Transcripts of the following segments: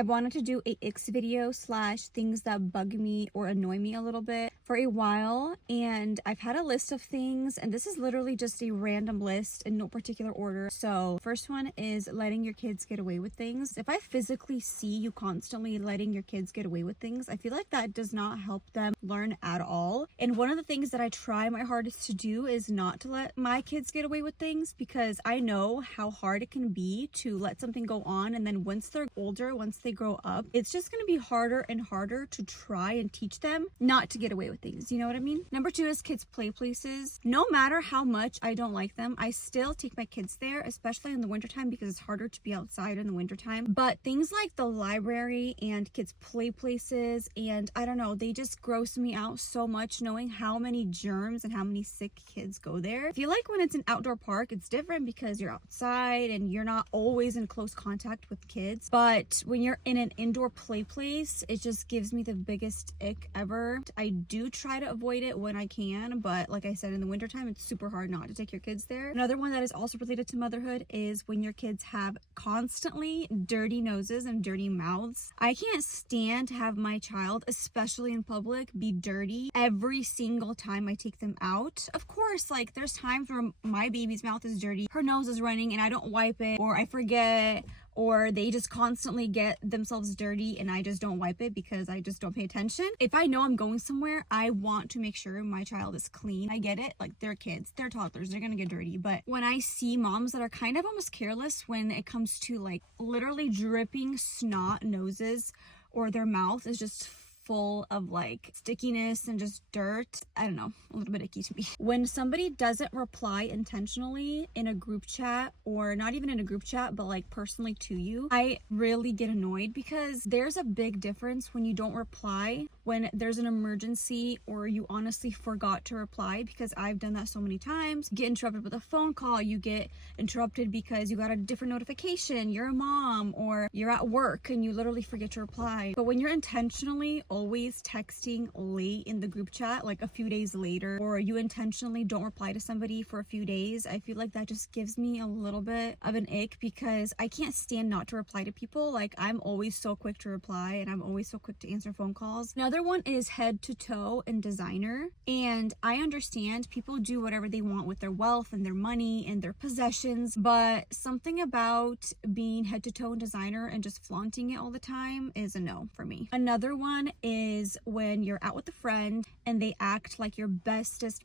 I wanted to do a icks video slash things that bug me or annoy me a little bit for a while, and I've had a list of things, and this is literally just a random list in no particular order. So first one is letting your kids get away with things. If I physically see you constantly letting your kids get away with things, I feel like that does not help them learn at all. And one of the things that I try my hardest to do is not to let my kids get away with things, because I know how hard it can be to let something go on, and then once they're older, once they grow up, it's just going to be harder and harder to try and teach them not to get away with things. You know what I mean? Number two is kids' play places. No matter how much I don't like them, I still take my kids there, especially in the wintertime, because it's harder to be outside in the wintertime. But things like the library and kids' play places, and I don't know, they just gross me out so much knowing how many germs and how many sick kids go there. I feel like when it's an outdoor park, it's different because you're outside and you're not always in close contact with kids. But when you're in an indoor play place, it just gives me the biggest ick ever. I do try to avoid it when I can, but like I said, in the wintertime, it's super hard not to take your kids there. Another one that is also related to motherhood is when your kids have constantly dirty noses and dirty mouths. I can't stand to have my child, especially in public, be dirty every single time I take them out. Of course, like there's times where my baby's mouth is dirty, her nose is running, and I don't wipe it, or I forget, or they just constantly get themselves dirty and I just don't wipe it because I just don't pay attention. If I know I'm going somewhere, I want to make sure my child is clean. I get it, like they're kids, they're toddlers, they're gonna get dirty. But when I see moms that are kind of almost careless when it comes to like literally dripping snot noses, or their mouth is just full of like stickiness and just dirt, I don't know, a little bit icky to me. When somebody doesn't reply intentionally in a group chat, or not even in a group chat, but like personally to you, I really get annoyed, because there's a big difference when you don't reply when there's an emergency, or you honestly forgot to reply, because I've done that so many times. Get interrupted with a phone call, you get interrupted because you got a different notification, you're a mom, or you're at work and you literally forget to reply. But when you're intentionally always texting late in the group chat, like a few days later, or you intentionally don't reply to somebody for a few days, I feel like that just gives me a little bit of an ick, because I can't stand not to reply to people. Like I'm always so quick to reply, and I'm always so quick to answer phone calls. Another one is head to toe in designer, and I understand people do whatever they want with their wealth and their money and their possessions, but something about being head to toe in designer and just flaunting it all the time is a no for me. Another one is when you're out with a friend and they act like your bestest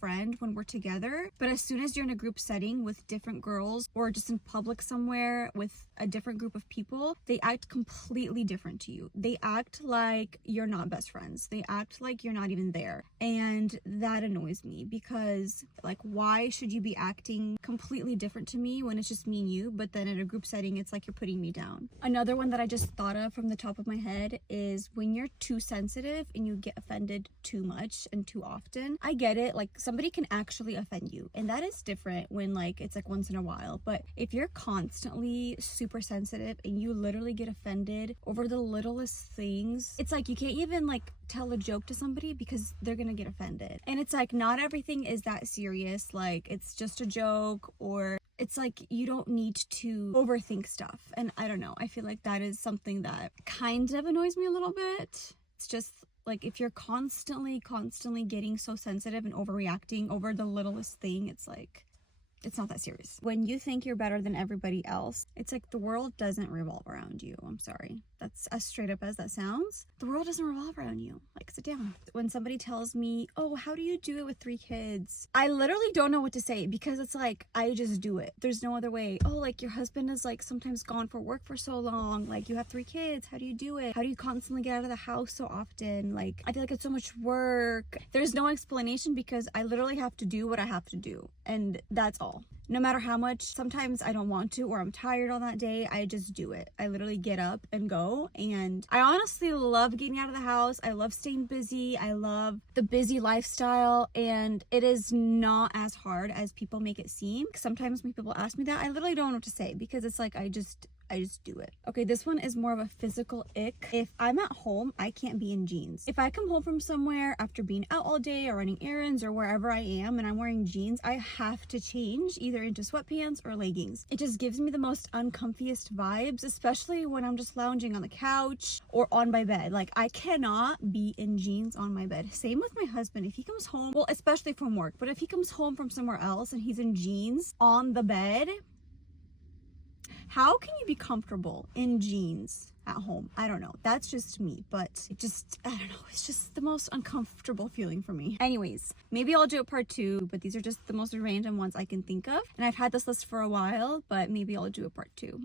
friend when we're together, but as soon as you're in a group setting with different girls, or just in public somewhere with a different group of people, they act completely different to you. They act like you're not best friends. They act like you're not even there. And that annoys me, because like, why should you be acting completely different to me when it's just me and you, but then in a group setting, it's like you're putting me down. Another one that I just thought of from the top of my head is when you're too sensitive and you get offended too much and too often. I get it, like somebody can actually offend you, and that is different when like it's like once in a while. But if you're constantly super sensitive and you literally get offended over the littlest things, it's like you can't even like tell a joke to somebody because they're gonna get offended. And it's like, not everything is that serious, like it's just a joke, or it's like you don't need to overthink stuff. And I don't know, I feel like that is something that kind of annoys me a little bit. It's just like, if you're constantly getting so sensitive and overreacting over the littlest thing, it's like, it's not that serious. When you think you're better than everybody else, it's like the world doesn't revolve around you. I'm sorry. That's as straight up as that sounds. The world doesn't revolve around you. Like, sit down. When somebody tells me, oh, how do you do it with 3 kids? I literally don't know what to say, because it's like, I just do it. There's no other way. Oh, like your husband is like sometimes gone for work for so long. Like you have 3 kids. How do you do it? How do you constantly get out of the house so often? Like, I feel like it's so much work. There's no explanation, because I literally have to do what I have to do. And that's all. No matter how much, sometimes I don't want to, or I'm tired on that day, I just do it. I literally get up and go. And I honestly love getting out of the house. I love staying busy. I love the busy lifestyle, and it is not as hard as people make it seem. Sometimes when people ask me that, I literally don't know what to say, because it's like, I just I just do it. Okay, this one is more of a physical ick. If I'm at home, I can't be in jeans. If I come home from somewhere after being out all day or running errands or wherever I am and I'm wearing jeans, I have to change either into sweatpants or leggings. It just gives me the most uncomfiest vibes, especially when I'm just lounging on the couch or on my bed. Like, I cannot be in jeans on my bed. Same with my husband. If he comes home, well, especially from work, but if he comes home from somewhere else and he's in jeans on the bed, how can you be comfortable in jeans at home? I don't know. That's just me, but I don't know. It's just the most uncomfortable feeling for me. Anyways, maybe I'll do a part 2, but these are just the most random ones I can think of. And I've had this list for a while, but maybe I'll do a part 2.